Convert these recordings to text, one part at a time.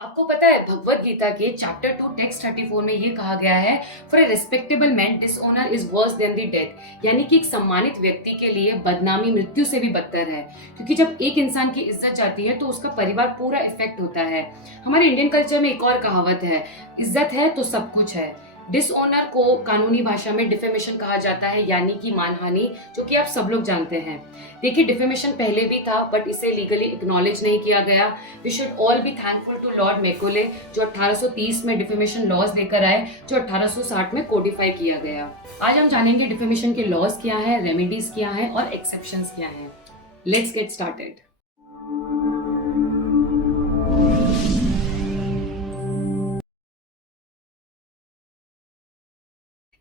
आपको पता है भगवत गीता के चैप्टर 2 टेक्स्ट 34 में ये कहा गया है, for a respectable man dishonour is worse than the death. यानी कि एक सम्मानित व्यक्ति के लिए बदनामी मृत्यु से भी बदतर है, क्योंकि जब एक इंसान की इज्जत जाती है तो उसका परिवार पूरा इफेक्ट होता है। हमारे इंडियन कल्चर में एक और कहावत है, इज्जत है तो सब कुछ है। डिसऑनर को कानूनी भाषा में डिफेमेशन कहा जाता है, यानी कि मानहानि, जो कि आप सब लोग जानते हैं। देखिए, डिफेमेशन पहले भी था बट इसे लीगली एक्नॉलेज नहीं किया गया। We should all be thankful to Lord Macaulay, जो 1830 में डिफेमेशन लॉज लेकर आए, जो 1860 में कोडिफाई किया गया। आज हम जानेंगे डिफेमेशन के लॉज क्या है, रेमेडीज क्या है और एक्सेप्शंस क्या हैं। Let's get started.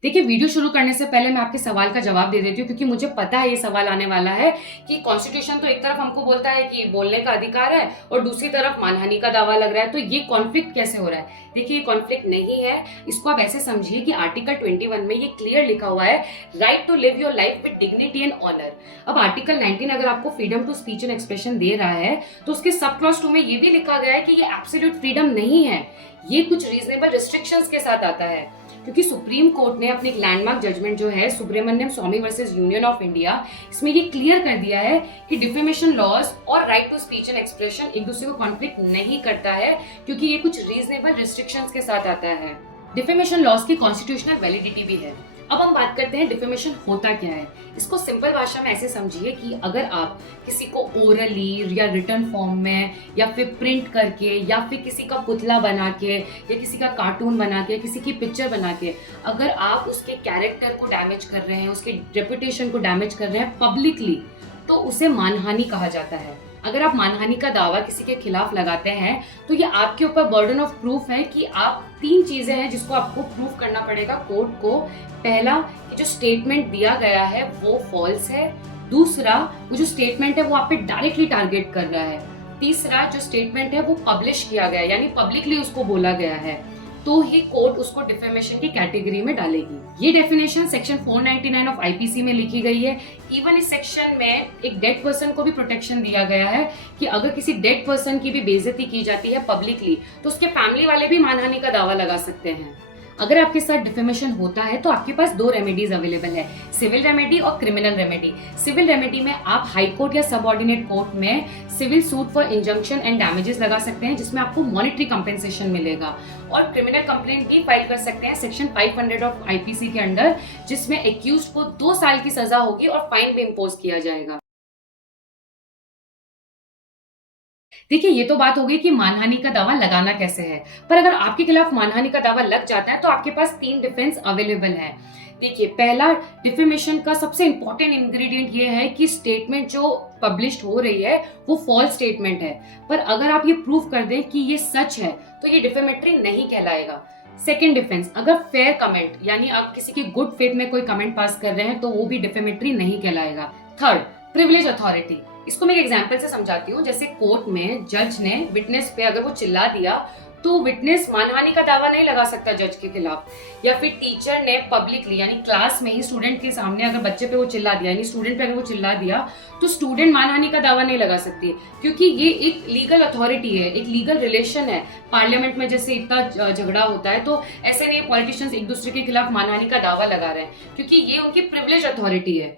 देखिए, वीडियो शुरू करने से पहले मैं आपके सवाल का जवाब दे देती हूँ, क्योंकि मुझे पता है ये सवाल आने वाला है कि कॉन्स्टिट्यूशन तो एक तरफ हमको बोलता है कि बोलने का अधिकार है और दूसरी तरफ मानहानि का दावा लग रहा है, तो ये कॉन्फ्लिक्ट कैसे हो रहा है। देखिए, ये कॉन्फ्लिक्ट नहीं है। इसको आप ऐसे समझिए कि आर्टिकल 21 में ये क्लियर लिखा हुआ है, right to live your life with dignity and honour. अब आर्टिकल 19 अगर आपको freedom to speech and expression दे रहा है, तो उसके सब क्लॉज 2 में ये भी लिखा गया है कि ये एब्सोल्यूट फ्रीडम नहीं है, ये कुछ रीजनेबल रिस्ट्रिक्शंस के साथ आता है। क्योंकि सुप्रीम कोर्ट ने अपनी एक लैंडमार्क जजमेंट जो है Subramanian Swamy versus Union of India, इसमें ये क्लियर कर दिया है कि डिफेमेशन लॉज और right to speech and expression एक दूसरे को कॉन्फ्लिक्ट नहीं करता है, क्योंकि ये कुछ रीजनेबल रिस्ट्रिक्शंस के साथ आता है। डिफेमेशन लॉज की कॉन्स्टिट्यूशनल वैलिडिटी भी है। अब हम बात करते हैं डिफेमेशन होता क्या है। इसको सिंपल भाषा में ऐसे समझिए कि अगर आप किसी को ओरली या रिटर्न फॉर्म में या फिर प्रिंट करके या फिर किसी का पुतला बना के या किसी का कार्टून बना के, किसी की पिक्चर बना के, अगर आप उसके कैरेक्टर को डैमेज कर रहे हैं, उसके रेपुटेशन को डैमेज कर रहे हैं पब्लिकली, तो उसे मानहानि कहा जाता है। अगर आप मानहानि का दावा किसी के खिलाफ लगाते हैं तो ये आपके ऊपर बर्डन ऑफ प्रूफ है कि आप 3 चीजें हैं जिसको आपको प्रूफ करना पड़ेगा कोर्ट को। पहला, कि जो स्टेटमेंट दिया गया है वो फॉल्स है। दूसरा, वो जो स्टेटमेंट है वो आप पे डायरेक्टली टारगेट कर रहा है। तीसरा, जो स्टेटमेंट है वो पब्लिश किया गया है, यानी पब्लिकली उसको बोला गया है, तो ही कोर्ट उसको डिफेमेशन की कैटेगरी में डालेगी। ये डेफिनेशन सेक्शन 499 ऑफ आईपीसी में लिखी गई है। इवन इस सेक्शन में एक डेड पर्सन को भी प्रोटेक्शन दिया गया है कि अगर किसी डेड पर्सन की भी बेइज्जती की जाती है पब्लिकली, तो उसके फैमिली वाले भी मानहानि का दावा लगा सकते हैं। अगर आपके साथ डिफेमेशन होता है तो आपके पास 2 रेमेडीज अवेलेबल है, सिविल रेमेडी और क्रिमिनल रेमेडी। सिविल रेमेडी में आप हाई कोर्ट या सबऑर्डिनेट कोर्ट में civil suit for injunction and damages लगा सकते हैं, जिसमें आपको मॉनेटरी कंपेंसेशन मिलेगा। और क्रिमिनल कंप्लेंट भी फाइल कर सकते हैं सेक्शन 500 ऑफ आईपीसी के अंडर, जिसमें एक्यूज्ड को 2 साल की सजा होगी और फाइन भी इम्पोज किया जाएगा। देखिए, ये तो बात हो गई कि मानहानि का दावा लगाना कैसे है, पर अगर आपके खिलाफ मानहानि का दावा लग जाता है तो आपके पास 3 डिफेंस अवेलेबल है। देखिए, पहला, डिफेमेशन का सबसे इंपॉर्टेंट इंग्रेडिएंट ये है कि स्टेटमेंट जो पब्लिश हो रही है वो फॉल्स स्टेटमेंट है, पर अगर आप ये प्रूव कर दें कि ये सच है तो ये डिफेमेटरी नहीं कहलाएगा। सेकेंड डिफेंस, अगर फेयर कमेंट, यानी आप किसी की गुड फेथ में कोई कमेंट पास कर रहे हैं तो वो भी डिफेमेटरी नहीं कहलाएगा। Third, privilege authority. इसको मैं एक एग्जांपल से समझाती हूँ। जैसे कोर्ट में जज ने विटनेस पे अगर वो चिल्ला दिया तो विटनेस मानहानि का दावा नहीं लगा सकता जज के खिलाफ। या फिर टीचर ने पब्लिकली, यानी क्लास में ही स्टूडेंट के सामने अगर बच्चे पे वो चिल्ला दिया, यानी स्टूडेंट पे अगर वो चिल्ला दिया, तो स्टूडेंट मानहानि का दावा नहीं लगा सकती, क्योंकि ये एक लीगल अथॉरिटी है, एक लीगल रिलेशन है। पार्लियामेंट में जैसे इतना झगड़ा होता है तो ऐसे नहीं पॉलिटिशियंस एक दूसरे के खिलाफ मानहानि का दावा लगा रहे हैं, क्योंकि ये उनकी प्रिविलेज अथॉरिटी है।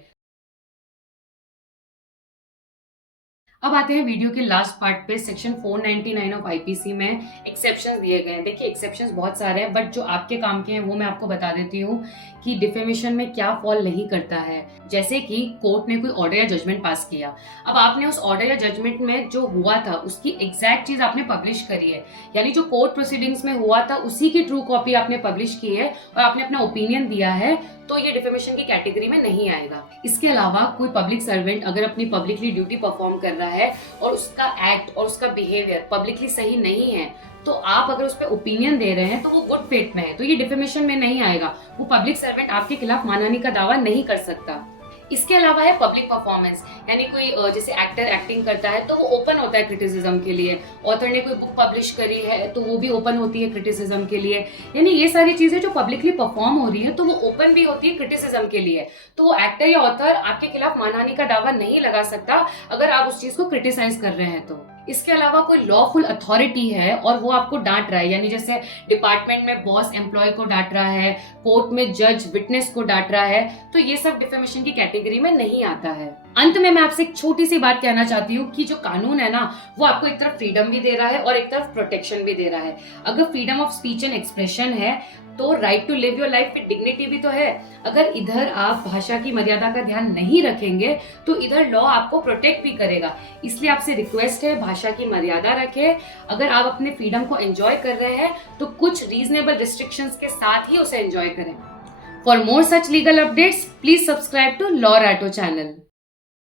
अब आते हैं वीडियो के लास्ट पार्ट पे। सेक्शन 499 ऑफ आईपीसी में एक्सेप्शंस दिए गए हैं। देखिए, एक्सेप्शंस बहुत सारे हैं, बट जो आपके काम के हैं वो मैं आपको बता देती हूँ कि डिफेमेशन में क्या फॉल नहीं करता है। जैसे कि कोर्ट ने कोई ऑर्डर या जजमेंट पास किया, अब आपने उस ऑर्डर या जजमेंट में जो हुआ था उसकी एग्जैक्ट चीज आपने पब्लिश करी है, यानी जो कोर्ट प्रोसीडिंग्स में हुआ था उसी की ट्रू कॉपी आपने पब्लिश की है और आपने अपना ओपिनियन दिया है, तो ये डिफेमेशन की कैटेगरी में नहीं आएगा। इसके अलावा कोई पब्लिक सर्वेंट अगर अपनी पब्लिकली ड्यूटी परफॉर्म कर रहा है और उसका एक्ट और उसका बिहेवियर पब्लिकली सही नहीं है, तो आप अगर उस पर ओपिनियन दे रहे हैं तो वो गुड फेथ में है, तो ये डिफेमेशन में नहीं आएगा। वो पब्लिक सर्वेंट आपके खिलाफ मानहानि का दावा नहीं कर सकता। इसके अलावा है पब्लिक परफॉर्मेंस, यानी कोई जैसे एक्टर एक्टिंग करता है तो वो ओपन होता है क्रिटिसिज्म के लिए। ऑथर ने कोई बुक पब्लिश करी है तो वो भी ओपन होती है क्रिटिसिज्म के लिए। यानी ये सारी चीजें जो पब्लिकली परफॉर्म हो रही है तो वो ओपन भी होती है क्रिटिसिज्म के लिए। तो वो एक्टर या ऑथर आपके खिलाफ मानहानि का दावा नहीं लगा सकता अगर आप उस चीज को क्रिटिसाइज कर रहे हैं तो। इसके अलावा कोई लॉफुल अथॉरिटी है और वो आपको डांट रहा है, यानी जैसे डिपार्टमेंट में बॉस एम्प्लॉय को डांट रहा है, कोर्ट में जज विटनेस को डांट रहा है, तो ये सब डिफेमेशन की कैटेगरी में नहीं आता है। अंत में मैं आपसे एक छोटी सी बात कहना चाहती हूँ कि जो कानून है ना, वो आपको एक तरफ फ्रीडम भी दे रहा है और एक तरफ प्रोटेक्शन भी दे रहा है। अगर freedom of speech and expression है तो right to live your life with dignity भी तो है। अगर इधर आप भाषा की मर्यादा का ध्यान नहीं रखेंगे तो इधर लॉ आपको प्रोटेक्ट भी करेगा। इसलिए आपसे रिक्वेस्ट है, भाषा की मर्यादा रखें। अगर आप अपने फ्रीडम को एंजॉय कर रहे हैं तो कुछ रीजनेबल रिस्ट्रिक्शंस के साथ ही उसे एंजॉय करें। For more such legal updates please subscribe to LawRato channel.